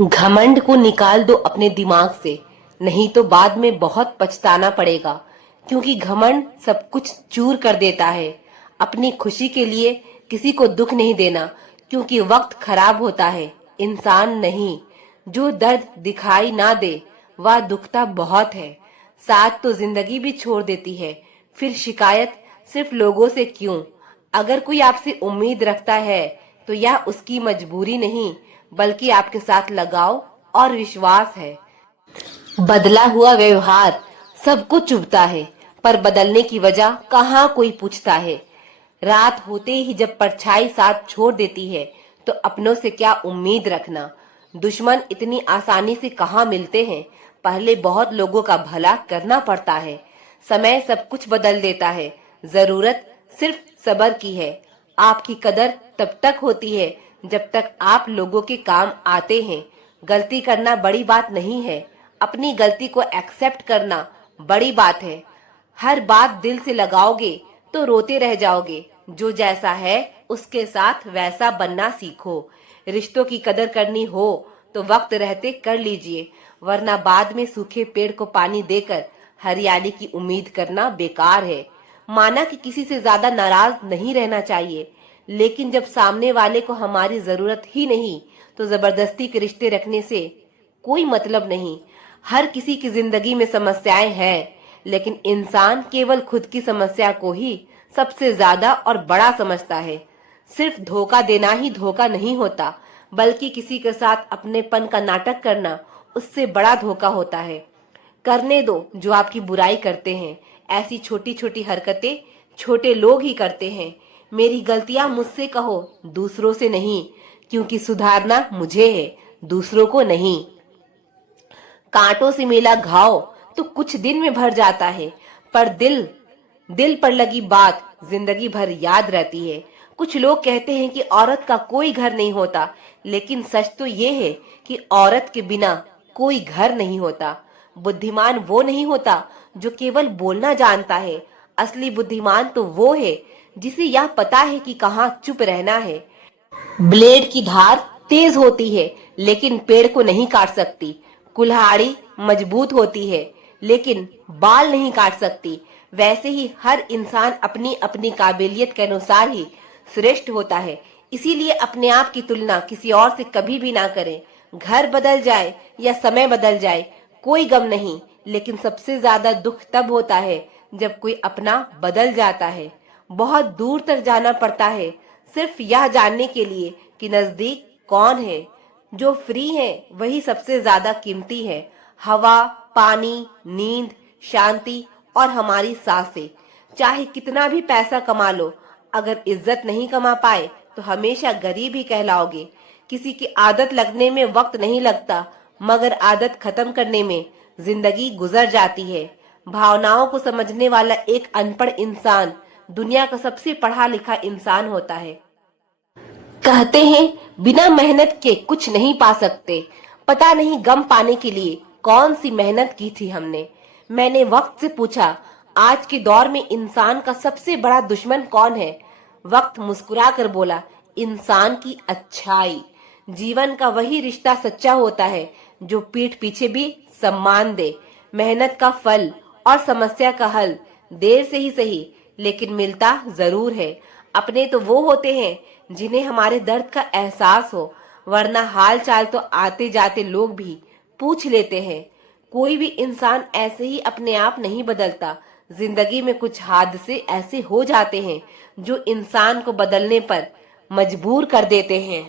घमंड को निकाल दो अपने दिमाग से, नहीं तो बाद में बहुत पछताना पड़ेगा। क्योंकि घमंड सब कुछ चूर कर देता है। अपनी खुशी के लिए किसी को दुख नहीं देना, क्योंकि वक्त खराब होता है, इंसान नहीं। जो दर्द दिखाई ना दे वह दुखता बहुत है। साथ तो जिंदगी भी छोड़ देती है, फिर शिकायत सिर्फ लोगों से क्यों? अगर कोई आपसे उम्मीद रखता है तो यह उसकी मजबूरी नहीं, बल्कि आपके साथ लगाव और विश्वास है। बदला हुआ व्यवहार सबको चुभता है, पर बदलने की वजह कहाँ कोई पूछता है। रात होते ही जब परछाई साथ छोड़ देती है, तो अपनों से क्या उम्मीद रखना। दुश्मन इतनी आसानी से कहाँ मिलते हैं, पहले बहुत लोगों का भला करना पड़ता है। समय सब कुछ बदल देता है, जरूरत सिर्फ सब्र की है। आपकी कदर तब तक होती है जब तक आप लोगों के काम आते हैं। गलती करना बड़ी बात नहीं है, अपनी गलती को एक्सेप्ट करना बड़ी बात है। हर बात दिल से लगाओगे तो रोते रह जाओगे। जो जैसा है उसके साथ वैसा बनना सीखो। रिश्तों की कदर करनी हो तो वक्त रहते कर लीजिए, वरना बाद में सूखे पेड़ को पानी देकर हरियाली की उम्मीद करना बेकार है। माना कि किसी से ज्यादा नाराज नहीं रहना चाहिए, लेकिन जब सामने वाले को हमारी जरूरत ही नहीं, तो जबरदस्ती के रिश्ते रखने से कोई मतलब नहीं। हर किसी की जिंदगी में समस्याएं हैं, लेकिन इंसान केवल खुद की समस्या को ही सबसे ज्यादा और बड़ा समझता है। सिर्फ धोखा देना ही धोखा नहीं होता, बल्कि किसी के साथ अपनेपन का नाटक करना उससे बड़ा धोखा होता है। करने दो जो आपकी बुराई करते हैं। ऐसी छोटी छोटी हरकतें छोटे लोग ही करते हैं। मेरी गलतियां मुझसे कहो, दूसरों से नहीं, क्योंकि सुधारना मुझे है, दूसरों को नहीं। कांटों से मिला घाव तो कुछ दिन में भर जाता है, पर दिल दिल पर लगी बात जिंदगी भर याद रहती है। कुछ लोग कहते हैं कि औरत का कोई घर नहीं होता, लेकिन सच तो ये है कि औरत के बिना कोई घर नहीं होता। बुद्धिमान वो नहीं होता जो केवल बोलना जानता है, असली बुद्धिमान तो वो है जिसे यह पता है कि कहाँ चुप रहना है। ब्लेड की धार तेज होती है, लेकिन पेड़ को नहीं काट सकती। कुल्हाड़ी मजबूत होती है, लेकिन बाल नहीं काट सकती। वैसे ही हर इंसान अपनी अपनी काबिलियत के अनुसार ही श्रेष्ठ होता है। इसीलिए अपने आप की तुलना किसी और से कभी भी ना करें। घर बदल जाए या समय बदल जाए, कोई गम नहीं, लेकिन सबसे ज्यादा दुख तब होता है जब कोई अपना बदल जाता है। बहुत दूर तक जाना पड़ता है सिर्फ यह जानने के लिए कि नजदीक कौन है। जो फ्री है वही सबसे ज्यादा कीमती है। हवा, पानी, नींद, शांति और हमारी सांसें। चाहे कितना भी पैसा कमा लो, अगर इज्जत नहीं कमा पाए तो हमेशा गरीब ही कहलाओगे। किसी की आदत लगने में वक्त नहीं लगता, मगर आदत खत्म करने में जिंदगी गुजर जाती है। भावनाओं को समझने वाला एक अनपढ़ इंसान दुनिया का सबसे पढ़ा लिखा इंसान होता है। कहते हैं बिना मेहनत के कुछ नहीं पा सकते। पता नहीं गम पाने के लिए कौन सी मेहनत की थी हमने। मैंने वक्त से पूछा, आज के दौर में इंसान का सबसे बड़ा दुश्मन कौन है? वक्त मुस्कुरा कर बोला, इंसान की अच्छाई। जीवन का वही रिश्ता सच्चा होता है जो पीठ पीछे भी सम्मान दे। मेहनत का फल और समस्या का हल देर से ही सही, लेकिन मिलता जरूर है। अपने तो वो होते हैं जिन्हें हमारे दर्द का एहसास हो, वरना हाल चाल तो आते जाते लोग भी पूछ लेते हैं। कोई भी इंसान ऐसे ही अपने आप नहीं बदलता। जिंदगी में कुछ हादसे ऐसे हो जाते हैं जो इंसान को बदलने पर मजबूर कर देते हैं।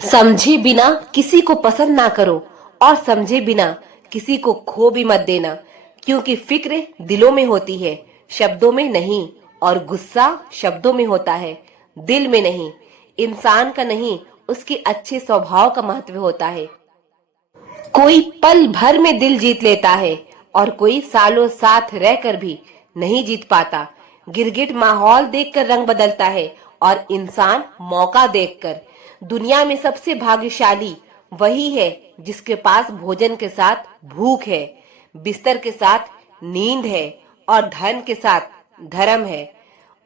समझे बिना किसी को पसंद ना करो, और समझे बिना किसी को खो भी मत देना। क्योंकि फिक्र दिलों में होती है, शब्दों में नहीं। और गुस्सा शब्दों में होता है, दिल में नहीं। इंसान का नहीं, उसके अच्छे स्वभाव का महत्व होता है। कोई पल भर में दिल जीत लेता है, और कोई सालों साथ रहकर भी नहीं जीत पाता। गिरगिट माहौल देखकर रंग बदलता है, और इंसान मौका देखकर। दुनिया में सबसे भाग्यशाली वही है जिसके पास भोजन के साथ भूख है, बिस्तर के साथ नींद है, और धन के साथ धर्म है।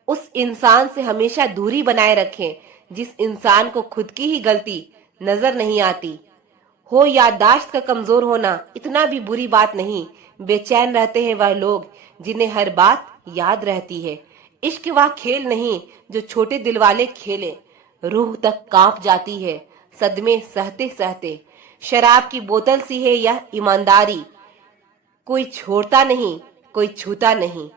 उस इंसान से हमेशा दूरी बनाए रखें जिस इंसान को खुद की ही गलती नजर नहीं आती। हो याददाश्त का कमजोर होना इतना भी बुरी बात नहीं। बेचैन रहते हैं वह लोग जिन्हें हर बात याद रहती है। इश्क वह खेल नहीं जो छोटे दिल वाले खेले। रूह तक कांप जाती है सदमे सहते सहते। शराब की बोतल सी है यह ईमानदारी। कोई छोड़ता नहीं, कोई छूता नहीं।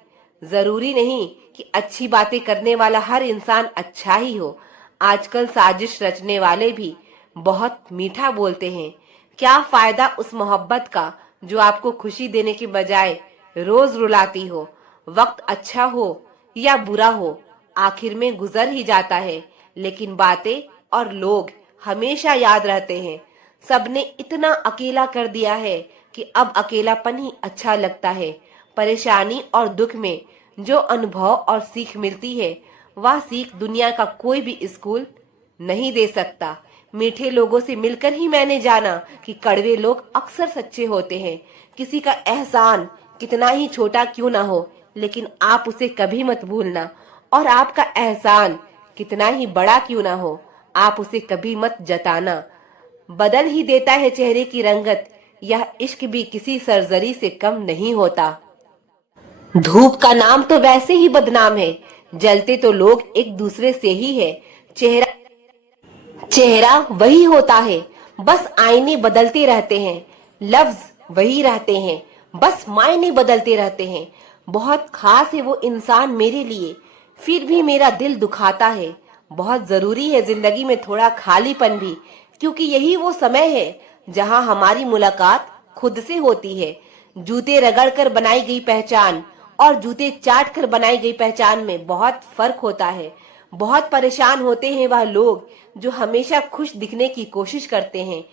जरूरी नहीं कि अच्छी बातें करने वाला हर इंसान अच्छा ही हो। आजकल साजिश रचने वाले भी बहुत मीठा बोलते हैं। क्या फायदा उस मोहब्बत का जो आपको खुशी देने के बजाय रोज रुलाती हो। वक्त अच्छा हो या बुरा हो, आखिर में गुजर ही जाता है, लेकिन बातें और लोग हमेशा याद रहते हैं। सबने इतना अकेला कर दिया है कि अब अकेलापन ही अच्छा लगता है। परेशानी और दुख में जो अनुभव और सीख मिलती है, वह सीख दुनिया का कोई भी स्कूल नहीं दे सकता। मीठे लोगों से मिलकर ही मैंने जाना कि कड़वे लोग अक्सर सच्चे होते हैं। किसी का एहसान कितना ही छोटा क्यों ना हो, लेकिन आप उसे कभी मत भूलना। और आपका एहसान कितना ही बड़ा क्यों ना हो, आप उसे कभी मत जताना। बदल ही देता है चेहरे की रंगत, यह इश्क भी किसी सर्जरी से कम नहीं होता। धूप का नाम तो वैसे ही बदनाम है, जलते तो लोग एक दूसरे से ही है। चेहरा चेहरा वही होता है, बस आईने बदलते रहते हैं। लफ्ज वही रहते हैं, बस मायने बदलते रहते हैं। बहुत खास है वो इंसान मेरे लिए, फिर भी मेरा दिल दुखाता है। बहुत जरूरी है जिंदगी में थोड़ा खालीपन भी, क्योंकि यही वो समय है जहां हमारी मुलाकात खुद से होती है। जूते रगड़ कर बनाई गई पहचान और जूते चाट कर बनाई गई पहचान में बहुत फर्क होता है। बहुत परेशान होते हैं वह लोग जो हमेशा खुश दिखने की कोशिश करते हैं।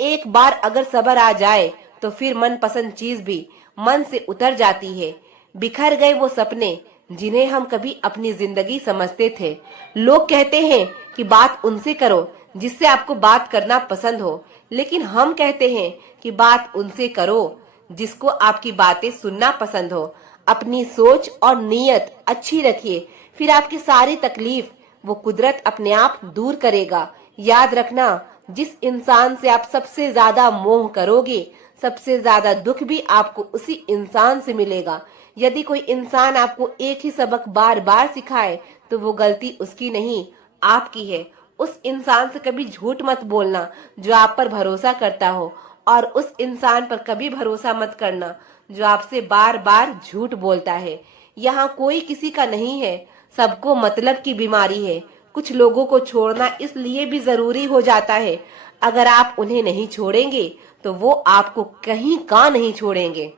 एक बार अगर सब्र आ जाए तो फिर मनपसंद चीज भी मन से उतर जाती है। बिखर गए वो सपने जिन्हें हम कभी अपनी जिंदगी समझते थे। लोग कहते हैं कि बात उनसे करो जिससे आपको बात करना पसंद हो, लेकिन हम कहते हैं कि बात उनसे करो जिसको आपकी बातें सुनना पसंद हो। अपनी सोच और नीयत अच्छी रखिए, फिर आपकी सारी तकलीफ वो कुदरत अपने आप दूर करेगा। याद रखना, जिस इंसान से आप सबसे ज्यादा मोह करोगे, सबसे ज्यादा दुख भी आपको उसी इंसान से मिलेगा। यदि कोई इंसान आपको एक ही सबक बार बार सिखाए तो वो गलती उसकी नहीं, आपकी है। उस इंसान से कभी झूठ मत बोलना जो आप पर भरोसा करता हो, और उस इंसान पर कभी भरोसा मत करना जो आपसे बार बार झूठ बोलता है। यहाँ कोई किसी का नहीं है, सबको मतलब की बीमारी है। कुछ लोगों को छोड़ना इसलिए भी जरूरी हो जाता है, अगर आप उन्हें नहीं छोड़ेंगे तो वो आपको कहीं का नहीं छोड़ेंगे।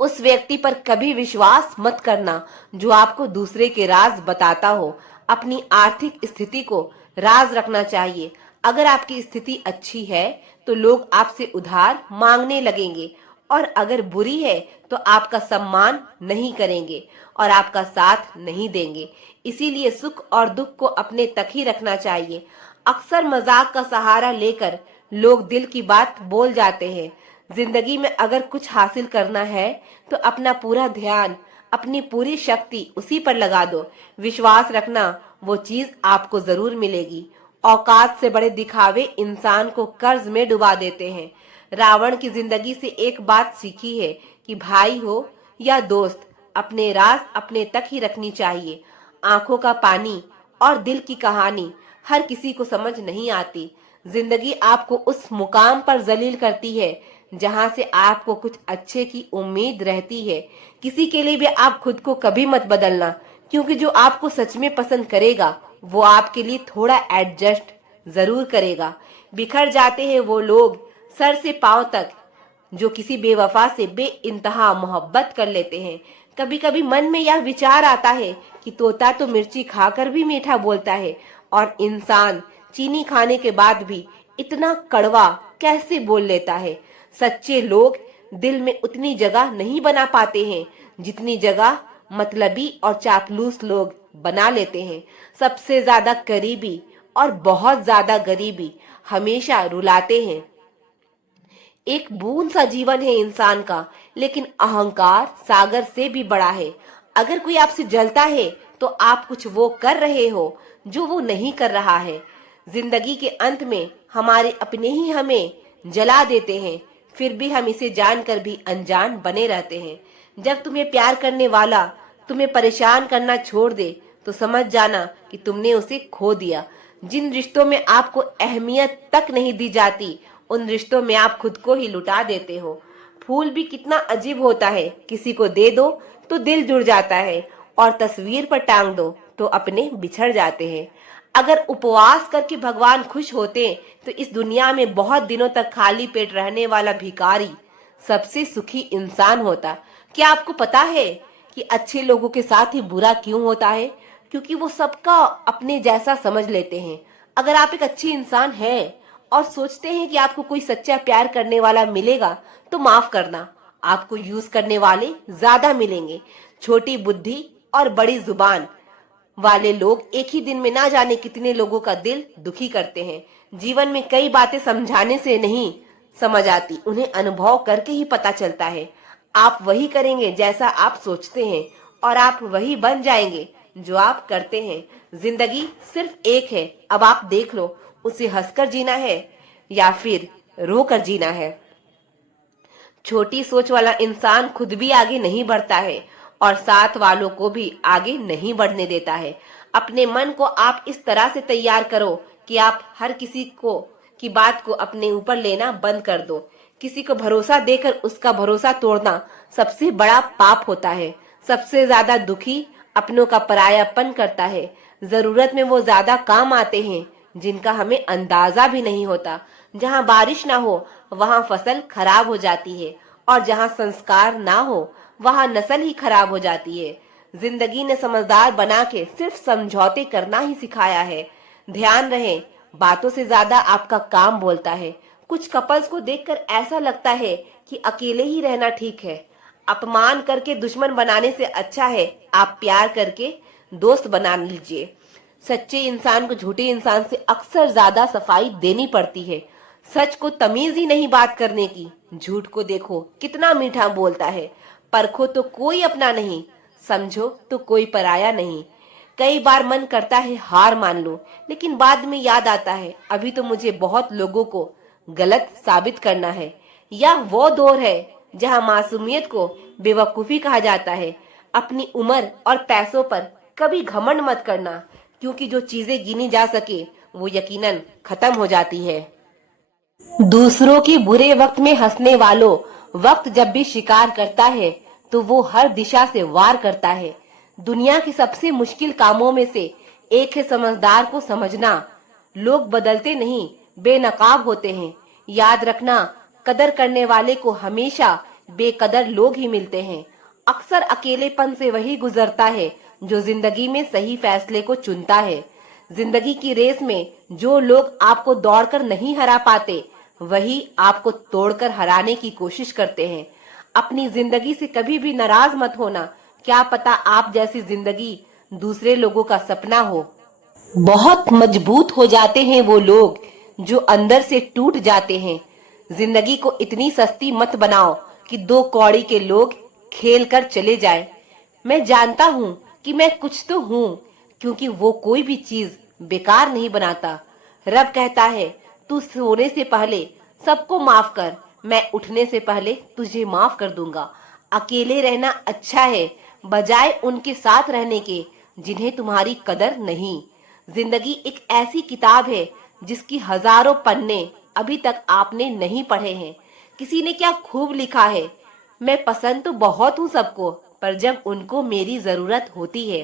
उस व्यक्ति पर कभी विश्वास मत करना जो आपको दूसरे के राज बताता हो। अपनी आर्थिक स्थिति को राज रखना चाहिए। अगर आपकी स्थिति अच्छी है तो लोग आपसे उधार मांगने लगेंगे, और अगर बुरी है तो आपका सम्मान नहीं करेंगे और आपका साथ नहीं देंगे। इसीलिए सुख और दुख को अपने तक ही रखना चाहिए। अक्सर मजाक का सहारा लेकर लोग दिल की बात बोल जाते हैं। जिंदगी में अगर कुछ हासिल करना है तो अपना पूरा ध्यान, अपनी पूरी शक्ति उसी पर लगा दो। विश्वास रखना, वो चीज आपको जरूर मिलेगी। औकात से बड़े दिखावे इंसान को कर्ज में डुबा देते हैं। रावण की जिंदगी से एक बात सीखी है कि भाई हो या दोस्त, अपने राज अपने तक ही रखनी चाहिए। आंखों का पानी और दिल की कहानी हर किसी को समझ नहीं आती। जिंदगी आपको उस मुकाम पर जलील करती है जहां से आपको कुछ अच्छे की उम्मीद रहती है। किसी के लिए भी आप खुद को कभी मत बदलना, क्योंकि जो आपको सच में पसंद करेगा वो आपके लिए थोड़ा एडजस्ट जरूर करेगा। बिखर जाते हैं वो लोग सर से पांव तक जो किसी बेवफा से बेइंतहा मोहब्बत कर लेते हैं। कभी कभी मन में यह विचार आता है कि तोता तो मिर्ची खाकर भी मीठा बोलता है, और इंसान चीनी खाने के बाद भी इतना कड़वा कैसे बोल लेता है। सच्चे लोग दिल में उतनी जगह नहीं बना पाते हैं जितनी जगह मतलबी और चापलूस लोग बना लेते हैं। सबसे ज्यादा करीबी और बहुत ज्यादा गरीबी हमेशा रुलाते हैं। एक बूंद सा जीवन है इंसान का, लेकिन अहंकार सागर से भी बड़ा है। अगर कोई आपसे जलता है तो आप कुछ वो कर रहे हो जो वो नहीं कर रहा है। जिंदगी के अंत में हमारे अपने ही हमें जला देते हैं, फिर भी हम इसे जानकर भी अनजान बने रहते हैं। जब तुम्हें प्यार करने वाला तुम्हें परेशान करना छोड़ दे तो समझ जाना कि तुमने उसे खो दिया। जिन रिश्तों में आपको अहमियत तक नहीं दी जाती, उन रिश्तों में आप खुद को ही लुटा देते हो। फूल भी कितना अजीब होता है, किसी को दे दो तो दिल जुड़ जाता है और तस्वीर पर टांग दो तो अपने बिछड़ जाते हैं। अगर उपवास करके भगवान खुश होते तो इस दुनिया में बहुत दिनों तक खाली पेट रहने वाला भिखारी सबसे सुखी इंसान होता। क्या आपको पता है कि अच्छे लोगों के साथ ही बुरा क्यों होता है? क्योंकि वो सबका अपने जैसा समझ लेते हैं। अगर आप एक अच्छे इंसान हैं और सोचते हैं कि आपको कोई सच्चा प्यार करने वाला मिलेगा तो माफ करना, आपको यूज करने वाले ज्यादा मिलेंगे। छोटी बुद्धि और बड़ी जुबान वाले लोग एक ही दिन में ना जाने कितने लोगों का दिल दुखी करते हैं। जीवन में कई बातें समझाने से नहीं समझ आती, उन्हें अनुभव करके ही पता चलता है। आप वही करेंगे जैसा आप सोचते हैं और आप वही बन जाएंगे जो आप करते हैं। जिंदगी सिर्फ एक है, अब आप देख लो उसे हंसकर जीना है या फिर रोकर जीना है। छोटी सोच वाला इंसान खुद भी आगे नहीं बढ़ता है और साथ वालों को भी आगे नहीं बढ़ने देता है। अपने मन को आप इस तरह से तैयार करो कि आप हर किसी को की बात को अपने ऊपर लेना बंद कर दो। किसी को भरोसा देकर उसका भरोसा तोड़ना सबसे बड़ा पाप होता है। सबसे ज्यादा दुखी अपनों का परायापन करता है। जरूरत में वो ज्यादा काम आते हैं जिनका हमें अंदाजा भी नहीं होता। जहाँ बारिश ना हो वहाँ फसल खराब हो जाती है और जहाँ संस्कार ना हो वहाँ नस्ल ही खराब हो जाती है। जिंदगी ने समझदार बना के सिर्फ समझौते करना ही सिखाया है। ध्यान रहे, बातों से ज्यादा आपका काम बोलता है। कुछ कपल्स को देखकर ऐसा लगता है कि अकेले ही रहना ठीक है। अपमान करके दुश्मन बनाने से अच्छा है आप प्यार करके दोस्त बना लीजिए। सच्चे इंसान को झूठे इंसान से अक्सर ज्यादा सफाई देनी पड़ती है। सच को तमीज ही नहीं बात करने की। झूठ को देखो कितना मीठा बोलता है। परखो तो कोई अपना नहीं, समझो तो कोई पराया नहीं। कई बार मन करता है हार मान लो, लेकिन बाद में याद आता है अभी तो मुझे बहुत लोगों को गलत साबित करना है। यह वो दौर है जहां मासूमियत को बेवकूफी कहा जाता है। अपनी उम्र और पैसों पर कभी घमंड मत करना, क्योंकि जो चीजें गिनी जा सके वो यकीनन खत्म हो जाती है। दूसरों के बुरे वक्त में हंसने वालों, वक्त जब भी शिकार करता है तो वो हर दिशा से वार करता है। दुनिया के सबसे मुश्किल कामों में से एक है समझदार को समझना। लोग बदलते नहीं, बेनकाब होते हैं। याद रखना, कदर करने वाले को हमेशा बेकदर लोग ही मिलते हैं। अक्सर अकेलेपन से वही गुजरता है जो जिंदगी में सही फैसले को चुनता है। जिंदगी की रेस में जो लोग आपको दौड़कर नहीं हरा पाते, वही आपको तोड़कर हराने की कोशिश करते हैं। अपनी जिंदगी से कभी भी नाराज मत होना। क्या पता आप जैसी जिंदगी दूसरे लोगों का सपना हो। बहुत मजबूत हो जाते हैं वो लोग जो अंदर से टूट जाते हैं। जिंदगी को इतनी सस्ती मत बनाओ कि दो कौड़ी के लोग खेल कर चले जाएं। मैं जानता हूँ कि मैं कुछ तो हूँ, क्योंकि वो कोई भी चीज बेकार नहीं बनाता। रब कहता है तू सोने से पहले सबको माफ कर, मैं उठने से पहले तुझे माफ कर दूंगा। अकेले रहना अच्छा है बजाय उनके साथ रहने के जिन्हें तुम्हारी कदर नहीं। जिंदगी एक ऐसी किताब है जिसकी हजारों पन्ने अभी तक आपने नहीं पढ़े हैं। किसी ने क्या खूब लिखा है, मैं पसंद तो बहुत हूँ सबको, पर जब उनको मेरी जरूरत होती है।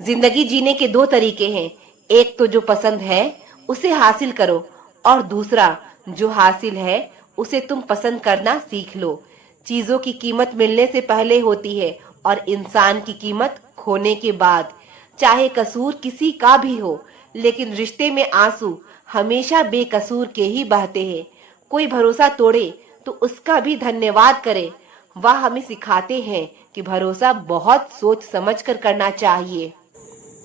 जिंदगी जीने के दो तरीके हैं, एक तो जो पसंद है उसे हासिल करो और दूसरा जो हासिल है उसे तुम पसंद करना सीख लो। चीजों की कीमत मिलने से पहले होती है और इंसान की कीमत खोने के बाद। चाहे कसूर किसी का भी हो, लेकिन रिश्ते में आंसू हमेशा बेकसूर के ही बहते हैं। कोई भरोसा तोड़े तो उसका भी धन्यवाद करे। वह हमें सिखाते हैं कि भरोसा बहुत सोच समझ कर करना चाहिए।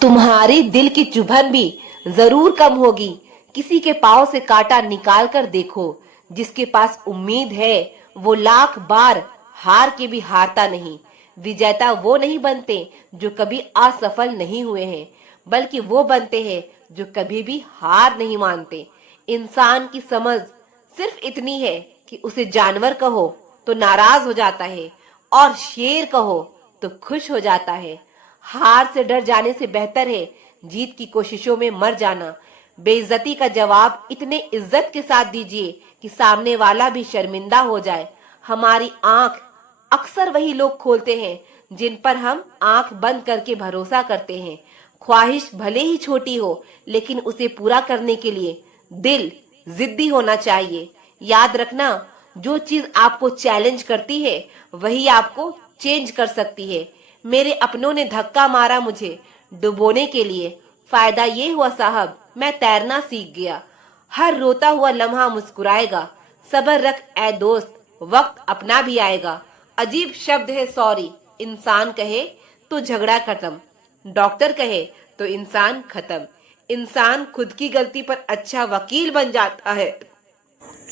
तुम्हारे दिल की चुभन भी जरूर कम होगी। किसी के पाँव से कांटा निकाल कर देखो। जिसके पास उम्मीद है वो लाख बार हार के भी हारता नहीं। विजेता वो नहीं बनते जो कभी असफल नहीं हुए हैं, बल्कि वो बनते हैं जो कभी भी हार नहीं मानते। इंसान की समझ सिर्फ इतनी है कि उसे जानवर कहो तो नाराज हो जाता है और शेर कहो तो खुश हो जाता है। हार से डर जाने से बेहतर है जीत की कोशिशों में मर जाना। बेइज्जती का जवाब इतने इज्जत के साथ दीजिए कि सामने वाला भी शर्मिंदा हो जाए। हमारी आंख अक्सर वही लोग खोलते हैं जिन पर हम आंख बंद करके भरोसा करते हैं। ख्वाहिश भले ही छोटी हो, लेकिन उसे पूरा करने के लिए दिल जिद्दी होना चाहिए। याद रखना, जो चीज आपको चैलेंज करती है वही आपको चेंज कर सकती है। मेरे अपनों ने धक्का मारा मुझे डुबोने के लिए। फायदा ये हुआ साहब, मैं तैरना सीख गया। हर रोता हुआ लम्हा मुस्कुराएगा। सब्र रख ऐ दोस्त, वक्त अपना भी आएगा। अजीब शब्द है सॉरी। इंसान कहे तो झगड़ा खत्म, डॉक्टर कहे तो इंसान खत्म। इंसान खुद की गलती पर अच्छा वकील बन जाता है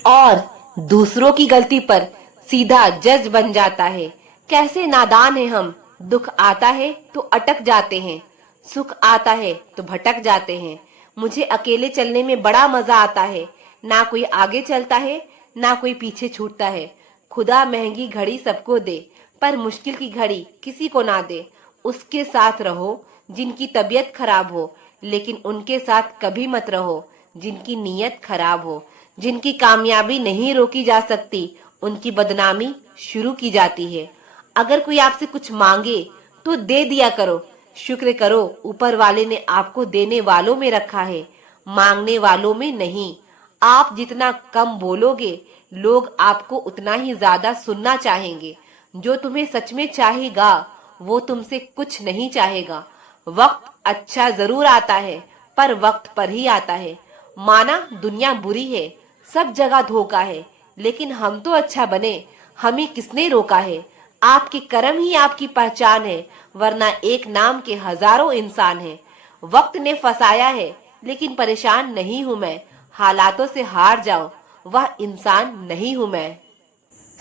और दूसरों की गलती पर सीधा जज बन जाता है। कैसे नादान है हम। दुख आता है तो अटक जाते हैं, सुख आता है तो भटक जाते हैं। मुझे अकेले चलने में बड़ा मजा आता है। ना कोई आगे चलता है, ना कोई पीछे छूटता है। खुदा महंगी घड़ी सबको दे, पर मुश्किल की घड़ी किसी को ना दे। उसके साथ रहो जिनकी तबीयत खराब हो, लेकिन उनके साथ कभी मत रहो जिनकी नीयत खराब हो। जिनकी कामयाबी नहीं रोकी जा सकती, उनकी बदनामी शुरू की जाती है। अगर कोई आपसे कुछ मांगे तो दे दिया करो। शुक्र करो ऊपर वाले ने आपको देने वालों में रखा है, मांगने वालों में नहीं। आप जितना कम बोलोगे, लोग आपको उतना ही ज्यादा सुनना चाहेंगे। जो तुम्हें सच में चाहेगा वो तुमसे कुछ नहीं चाहेगा। वक्त अच्छा जरूर आता है, पर वक्त पर ही आता है। माना दुनिया बुरी है, सब जगह धोखा है, लेकिन हम तो अच्छा बने, हमें किसने रोका है। आपके कर्म ही आपकी पहचान है, वरना एक नाम के हजारों इंसान हैं। वक्त ने फंसाया है, लेकिन परेशान नहीं हूं मैं। हालातों से हार जाओ, वह इंसान नहीं हूं मैं।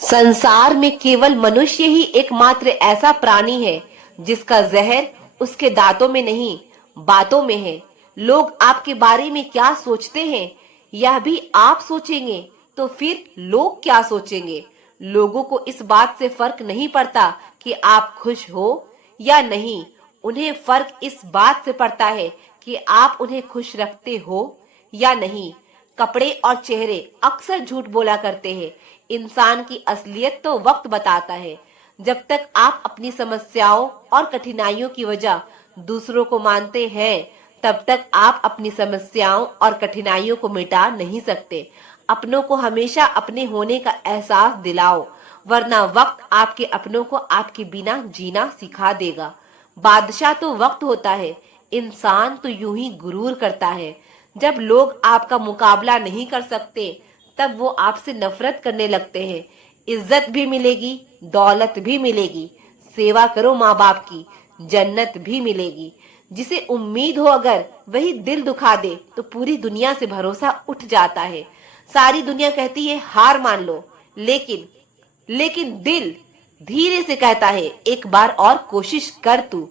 संसार में केवल मनुष्य ही एकमात्र ऐसा प्राणी है जिसका जहर उसके दांतों में नहीं, बातों में है। लोग आपके बारे में क्या सोचते हैं यह भी आप सोचेंगे तो फिर लोग क्या सोचेंगे। लोगों को इस बात से फर्क नहीं पड़ता कि आप खुश हो या नहीं, उन्हें फर्क इस बात से पड़ता है कि आप उन्हें खुश रखते हो या नहीं। कपड़े और चेहरे अक्सर झूठ बोला करते हैं, इंसान की असलियत तो वक्त बताता है। जब तक आप अपनी समस्याओं और कठिनाइयों की वजह दूसरों को मानते हैं, तब तक आप अपनी समस्याओं और कठिनाइयों को मिटा नहीं सकते। अपनों को हमेशा अपने होने का एहसास दिलाओ, वरना वक्त आपके अपनों को आपके बिना जीना सिखा देगा। बादशाह तो वक्त होता है, इंसान तो यूं ही गुरूर करता है। जब लोग आपका मुकाबला नहीं कर सकते, तब वो आपसे नफरत करने लगते हैं। इज्जत भी मिलेगी, दौलत भी मिलेगी। सेवा करो माँ बाप की, जन्नत भी मिलेगी। जिसे उम्मीद हो अगर वही दिल दुखा दे तो पूरी दुनिया से भरोसा उठ जाता है। सारी दुनिया कहती है हार मान लो, लेकिन दिल धीरे से कहता है एक बार और कोशिश कर, तू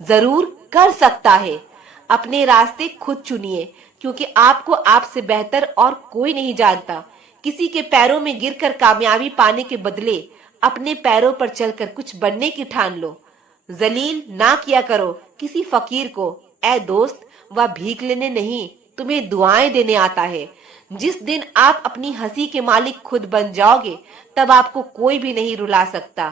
जरूर कर सकता है। अपने रास्ते खुद चुनिए, क्योंकि आपको आपसे बेहतर और कोई नहीं जानता। किसी के पैरों में गिरकर कामयाबी पाने के बदले अपने पैरों पर चलकर कुछ बनने की ठान लो। जलील ना किया करो किसी फकीर को। ऐ दोस्त, वह भीख लेने नहीं, तुम्हें दुआएं देने आता है। जिस दिन आप अपनी हंसी के मालिक खुद बन जाओगे, तब आपको कोई भी नहीं रुला सकता।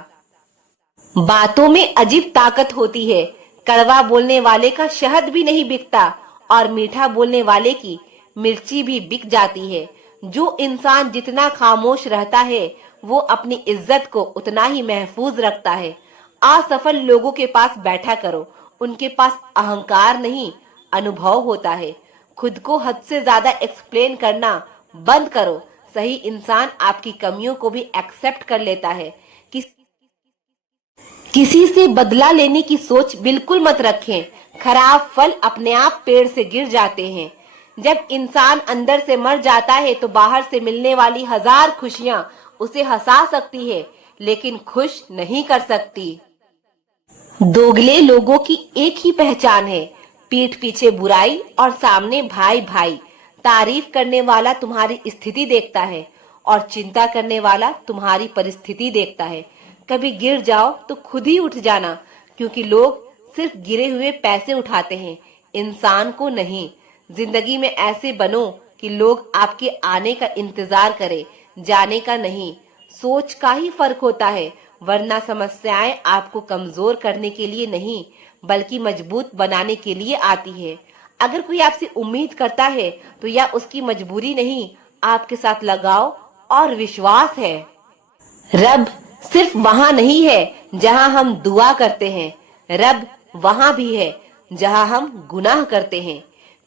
बातों में अजीब ताकत होती है। कड़वा बोलने वाले का शहद भी नहीं बिकता और मीठा बोलने वाले की मिर्ची भी बिक जाती है। जो इंसान जितना खामोश रहता है, वो अपनी इज्जत को उतना ही महफूज रखता है। असफल लोगों के पास बैठा करो, उनके पास अहंकार नहीं, अनुभव होता है। खुद को हद से ज्यादा एक्सप्लेन करना बंद करो। सही इंसान आपकी कमियों को भी एक्सेप्ट कर लेता है। किसी से बदला लेने की सोच बिल्कुल मत रखें। खराब फल अपने आप पेड़ से गिर जाते हैं। जब इंसान अंदर से मर जाता है तो बाहर से मिलने वाली हजार खुशियां उसे हंसा सकती है, लेकिन खुश नहीं कर सकती। दोगले लोगों की एक ही पहचान है, पीठ पीछे बुराई और सामने भाई भाई। तारीफ करने वाला तुम्हारी स्थिति देखता है और चिंता करने वाला तुम्हारी परिस्थिति देखता है। कभी गिर जाओ तो खुद ही उठ जाना, क्योंकि लोग सिर्फ गिरे हुए पैसे उठाते हैं, इंसान को नहीं। जिंदगी में ऐसे बनो कि लोग आपके आने का इंतजार करें, जाने का नहीं। सोच का ही फर्क होता है, वरना समस्याएं आपको कमजोर करने के लिए नहीं बल्कि मजबूत बनाने के लिए आती है। अगर कोई आपसे उम्मीद करता है तो यह उसकी मजबूरी नहीं, आपके साथ लगाव और विश्वास है। रब सिर्फ वहाँ नहीं है जहाँ हम दुआ करते हैं, रब वहाँ भी है जहाँ हम गुनाह करते हैं।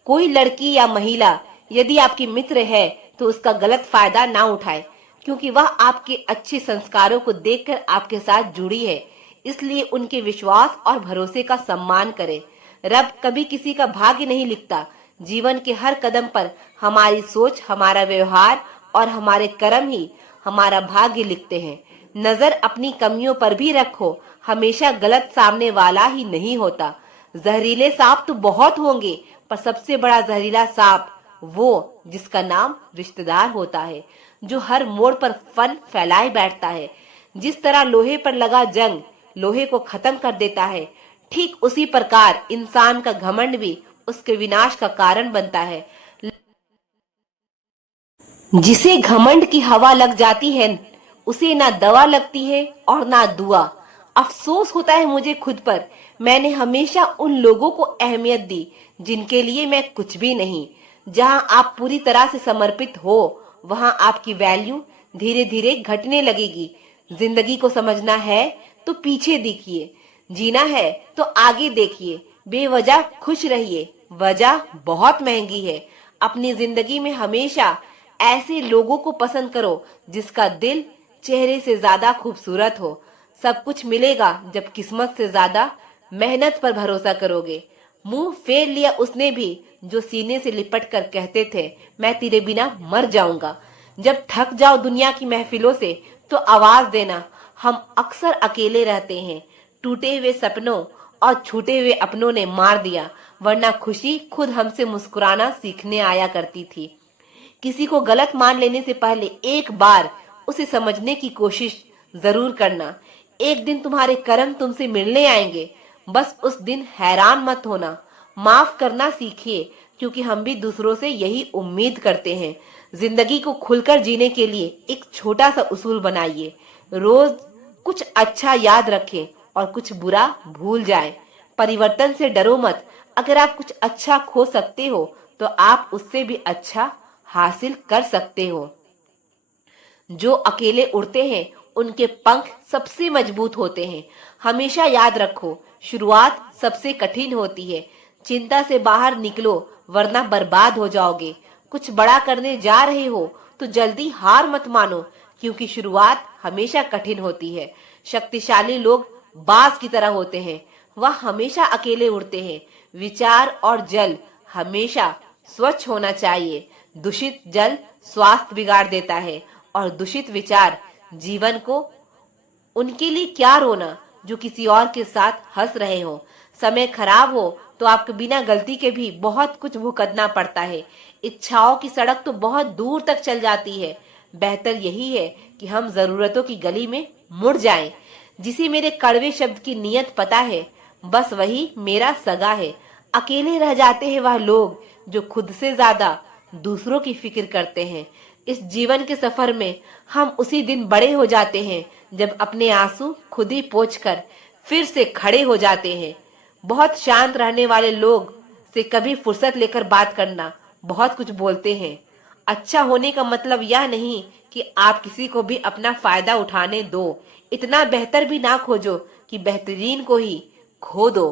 कोई लड़की या महिला यदि आपकी मित्र है तो उसका गलत फायदा ना उठाए, क्योंकि वह आपके अच्छे संस्कारों को देखकर आपके साथ जुड़ी है। इसलिए उनके विश्वास और भरोसे का सम्मान करें। रब कभी किसी का भाग्य नहीं लिखता। जीवन के हर कदम पर हमारी सोच, हमारा व्यवहार और हमारे कर्म ही हमारा भाग्य लिखते हैं। नजर अपनी कमियों पर भी रखो, हमेशा गलत सामने वाला ही नहीं होता। जहरीले सांप तो बहुत होंगे, पर सबसे बड़ा जहरीला सांप वो जिसका नाम रिश्तेदार होता है, जो हर मोड़ पर फन फैलाए बैठता है। जिस तरह लोहे पर लगा जंग लोहे को खत्म कर देता है, ठीक उसी प्रकार इंसान का घमंड भी उसके विनाश का कारण बनता है। जिसे घमंड की हवा लग जाती है उसे ना दवा लगती है और ना दुआ। अफसोस होता है मुझे खुद पर, मैंने हमेशा उन लोगों को अहमियत दी जिनके लिए मैं कुछ भी नहीं। जहां आप पूरी तरह से समर्पित हो वहां आपकी वैल्यू धीरे धीरे घटने लगेगी। जिंदगी को समझना है तो पीछे देखिए, जीना है तो आगे देखिए। बेवजह खुश रहिए, वजह बहुत महंगी है। अपनी जिंदगी में हमेशा ऐसे लोगों को पसंद करो जिसका दिल चेहरे से ज्यादा खूबसूरत हो। सब कुछ मिलेगा जब किस्मत से ज्यादा मेहनत पर भरोसा करोगे। मुंह फेर लिया उसने भी जो सीने से लिपट कर कहते थे मैं तेरे बिना मर जाऊंगा। जब थक जाओ दुनिया की महफिलों से तो आवाज देना। हम अक्सर अकेले रहते हैं, टूटे हुए सपनों और छूटे हुए अपनों ने मार दिया, वरना खुशी खुद हमसे मुस्कुराना सीखने आया करती थी। किसी को गलत मान लेने से पहले एक बार उसे समझने की कोशिश जरूर करना। एक दिन तुम्हारे कर्म तुमसे मिलने आएंगे, बस उस दिन हैरान मत होना। माफ करना सीखिए, क्योंकि हम भी दूसरों से यही उम्मीद करते हैं। जिंदगी को खुलकर जीने के लिए एक छोटा सा उसूल बनाइए, रोज कुछ अच्छा याद रखें और कुछ बुरा भूल जाएं। परिवर्तन से डरो मत, अगर आप कुछ अच्छा खो सकते हो तो आप उससे भी अच्छा हासिल कर सकते हो। जो अकेले उड़ते हैं उनके पंख सबसे मजबूत होते हैं। हमेशा याद रखो, शुरुआत सबसे कठिन होती है। चिंता से बाहर निकलो, वरना बर्बाद हो जाओगे। कुछ बड़ा करने जा रहे हो तो जल्दी हार मत मानो, क्योंकि शुरुआत हमेशा कठिन होती है। शक्तिशाली लोग बाज की तरह होते हैं, वह हमेशा अकेले उड़ते हैं। विचार और जल हमेशा स्वच्छ होना चाहिए। दूषित जल स्वास्थ्य बिगाड़ देता है और दूषित विचार जीवन को। उनके लिए क्या रोना जो किसी और के साथ हंस रहे हो। समय खराब हो तो आपको बिना गलती के भी बहुत कुछ भुगतना पड़ता है। इच्छाओं की सड़क तो बहुत दूर तक चल जाती है। बेहतर यही है कि हम जरूरतों की गली में मुड़ जाएं। जिसे मेरे कड़वे शब्द की नियत पता है, बस वही मेरा सगा है। अकेले रह जाते हैं वह लोग जो खुद से ज्यादा दूसरों की फिक्र करते हैं। इस जीवन के सफर में हम उसी दिन बड़े हो जाते हैं जब अपने आंसू खुद ही पोंछकर फिर से खड़े हो जाते हैं। बहुत शांत रहने वाले लोग से कभी फुर्सत लेकर बात करना। बहुत कुछ बोलते हैं। अच्छा होने का मतलब यह नहीं कि आप किसी को भी अपना फायदा उठाने दो। इतना बेहतर भी ना खोजो कि बेहतरीन को ही खो दो।